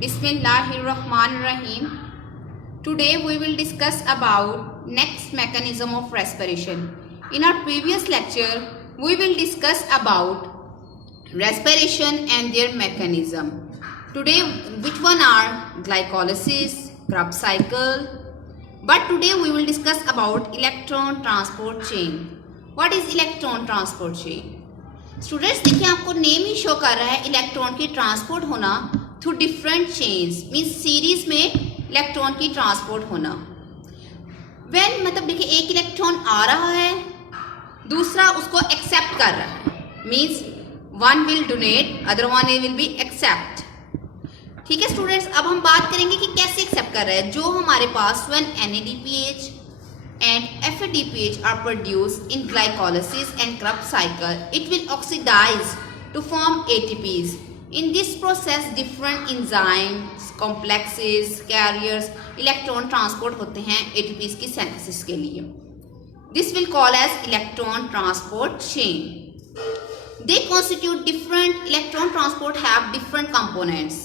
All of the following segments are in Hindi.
Bismillahirrahmanirrahim. Today we will discuss about next mechanism of respiration. In our previous lecture, we will discuss about respiration and their mechanism. Today, which one are glycolysis, Krebs cycle. But today we will discuss about electron transport chain. What is electron transport chain? Students देखिए, आपको नेम ही शो कर रहा है इलेक्ट्रॉन की ट्रांसपोर्ट होना through different chains, means series में इलेक्ट्रॉन की ट्रांसपोर्ट होना। व्हेन मतलब देखिए, एक इलेक्ट्रॉन आ रहा है, दूसरा उसको एक्सेप्ट कर रहा है, means one will donate, other one will be accept. ठीक है स्टूडेंट्स, अब हम बात करेंगे कि कैसे एक्सेप्ट कर रहा है। जो हमारे पास when NADPH and FADPH are produced in glycolysis and Krebs cycle, it will oxidize to form ATPs. In this process, different enzymes, complexes, carriers, electron transport होते हैं ATPs की synthesis के लिए. This will call as electron transport chain. They constitute different electron transport have different components.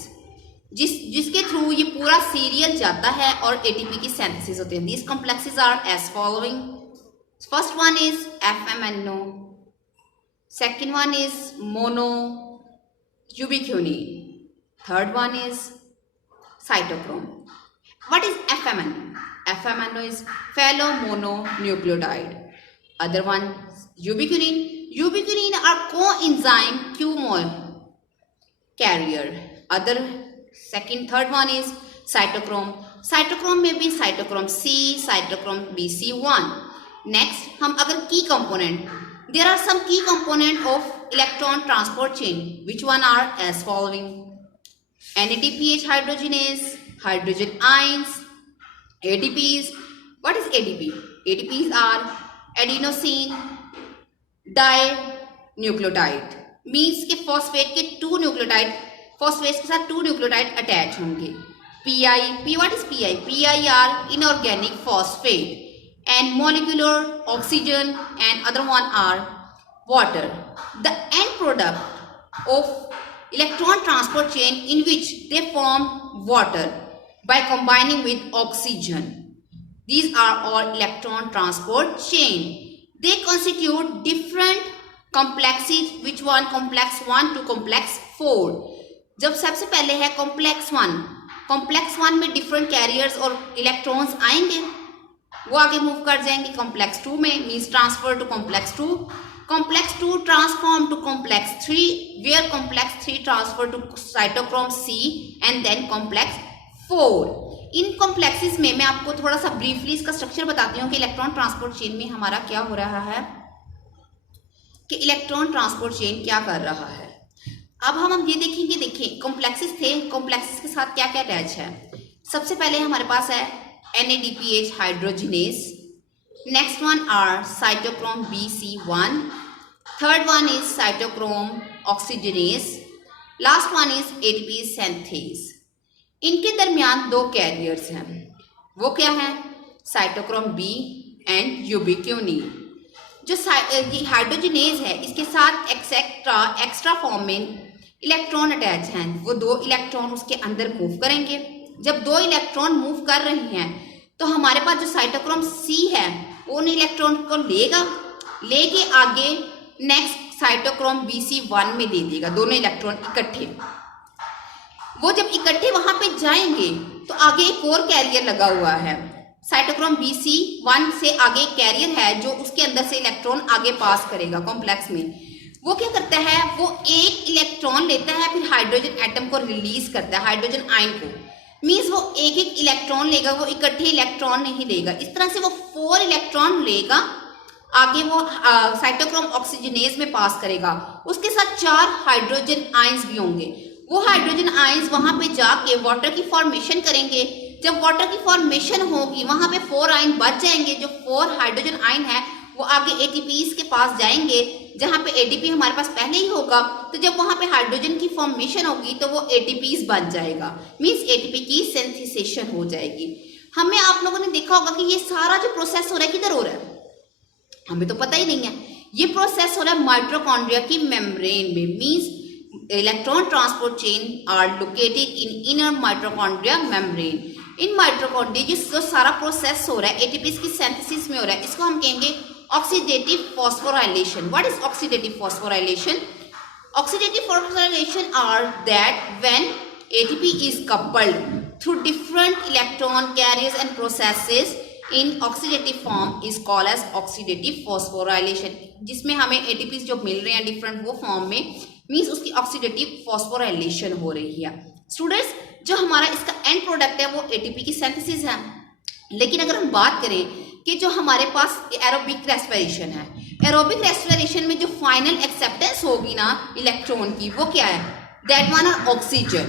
जिसके थ्रू ये पूरा सीरियल जाता है और एटीपी की सिंथेसिस होती है। These complexes are as following. First one is FMNO. Second one is mono ubiquinone. Third one is cytochrome. What is FMNO? FMNO is phenylmononucleotide. Other one ubiquinone. Ubiquinone are coenzyme Q-mol carrier. Third one is cytochrome. Cytochrome में भी cytochrome C, cytochrome BC1. Next, हम अगर key component, there are some key component of electron transport chain. Which one are as following? NADPH hydrogenase, hydrogen ions, ADPs. What is ADP? ADPs are adenosine dinucleotide. Means के phosphate के 2 न्यूक्लियोटाइड, फॉस्फेट्स के साथ 2 न्यूक्लियोटाइड अटैच होंगे। PI, what is PI? PI are inorganic phosphate and molecular oxygen and other one are water. The end product of electron transport chain in which they form water by combining with oxygen. These are all electron transport chain. They constitute different complexes. Which one? Complex 1 to complex 4. जब सबसे पहले है कॉम्प्लेक्स 1, कॉम्प्लेक्स 1 में डिफरेंट कैरियर्स और इलेक्ट्रॉन्स आएंगे, वो आगे मूव कर जाएंगे कॉम्प्लेक्स 2 में, means transfer to complex 2. Complex 2 transform to complex 3, where complex 3 transfer to cytochrome C and then complex 4. In complexes में मैं आपको थोड़ा सा ब्रीफली इसका स्ट्रक्चर बताती हूँ कि इलेक्ट्रॉन ट्रांसपोर्ट चेन में हमारा क्या हो रहा है, कि इलेक्ट्रॉन ट्रांसपोर्ट चेन क्या कर रहा है। अब हम ये देखेंगे, देखिए कॉम्प्लेक्सेस थे, कॉम्प्लेक्सेस के साथ क्या क्या अटैच है। सबसे पहले हमारे पास है NADPH hydrogenase, next one are cytochrome BC1, third one is cytochrome oxygenase, last one is ATP synthase. इनके दरमियान 2 कैरियर्स हैं, वो क्या है? Cytochrome B and ubiquinone. जो हाइड्रोजिनेज है, इसके साथ एक्स्ट्रा फॉर्म में इलेक्ट्रॉन अटैच हैं, वो 2 इलेक्ट्रॉन उसके अंदर मूव करेंगे। जब 2 इलेक्ट्रॉन मूव कर रहे हैं तो हमारे पास जो साइटोक्रोम C है वो उन इलेक्ट्रॉन को लेके आगे नेक्स्ट साइटोक्रोम BC1 में दे देगा, दोनों इलेक्ट्रॉन इकट्ठे। वो जब इकट्ठे वहां पे जाएंगे तो आगे एक और कैरियर लगा हुआ है, साइटोक्रोम BC1 से आगे कैरियर है जो उसके अंदर से इलेक्ट्रॉन आगे पास करेगा कॉम्प्लेक्स में। वो क्या करता है? वो एक इलेक्ट्रॉन लेता है, फिर हाइड्रोजन एटम को रिलीज करता है, हाइड्रोजन आयन को। मींस वो एक इलेक्ट्रॉन लेगा, वो इकट्ठे इलेक्ट्रॉन नहीं लेगा। इस तरह से वो 4 इलेक्ट्रॉन लेगा, आगे वो साइटोक्रोम ऑक्सीजनेज में पास करेगा। उसके साथ 4 हाइड्रोजन आयंस भी होंगे। वो हाइड्रोजन आयंस वहां पे जाके वाटर की फॉर्मेशन करेंगे। जब वाटर की फॉर्मेशन होगी वहां पे 4 आयन बच जाएंगे। जो 4 हाइड्रोजन आयन है वो आगे ATPs के पास जाएंगे, जहां पे ADP हमारे पास पहले ही होगा। तो जब वहां पे हाइड्रोजन की फॉर्मेशन होगी तो वो ATPs बन जाएगा, मींस ATP की सिंथेसाइजेशन हो जाएगी। हमें आप लोगों ने देखा होगा कि ये सारा जो प्रोसेस हो रहा है किधर हो रहा है, हमें तो पता ही नहीं है। ये प्रोसेस हो रहा है माइटोकॉन्ड्रिया की मेम्ब्रेन में, means electron transport chain are located in inner mitochondria membrane. In mitochondria जो सारा प्रोसेस हो रहा है एटीपीज की सिंथेसिस में हो रहा है, इसको हम कहेंगे oxidative phosphorylation. What is oxidative phosphorylation? Oxidative phosphorylation are that when ATP is coupled through different electron carriers and processes in oxidative form is called as oxidative phosphorylation. जिसमें हमें ATPs जो मिल रहे हैं डिफरेंट वो फॉर्म में मीन्स उसकी ऑक्सीडेटिव फॉस्फोराइलेशन हो रही है. स्टूडेंट्स, जो हमारा इसका एंड प्रोडक्ट है वो ATP की सिंथेसिस है. लेकिन अगर हम बात करें कि जो हमारे पास एरोबिक रेस्पिरेशन है, एरोबिक रेस्पिरेशन में जो फाइनल एक्सेप्टेंस होगी ना इलेक्ट्रॉन की, वो क्या है? That one are oxygen.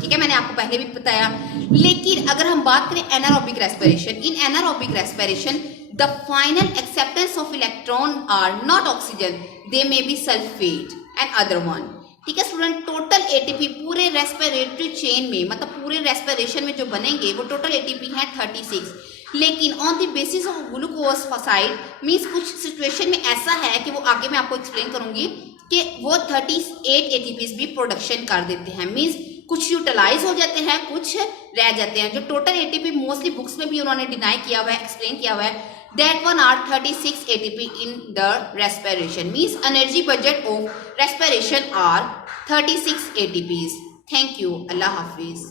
ठीक है, मैंने आपको पहले भी बताया. लेकिन अगर हम बात करें anaerobic respiration, in anaerobic respiration the final acceptance of electron are not oxygen, they may be sulphate and other one. ठीक है स्टूडेंट, टोटल एटीपी पूरे रेस्पिरेटरी चेन में, मतलब पूरे रेस्पिरेशन में जो बनेंगे वो टोटल एटीपी है 36. लेकिन on the basis of glucose phosphide means कुछ सिचुएशन में ऐसा है कि वो आगे मैं आपको एक्सप्लेन करूंगी कि वो 38 एटीपीज भी प्रोडक्शन कर देते हैं. मीन्स कुछ यूटिलाइज हो जाते हैं, कुछ रह जाते हैं. जो टोटल एटीपी मोस्टली बुक्स में भी उन्होंने डिनाई किया हुआ है, एक्सप्लेन किया हुआ है. That one are 36 ATP in the respiration. Means energy budget of respiration are 36 ATPs. Thank you. Allah Hafiz.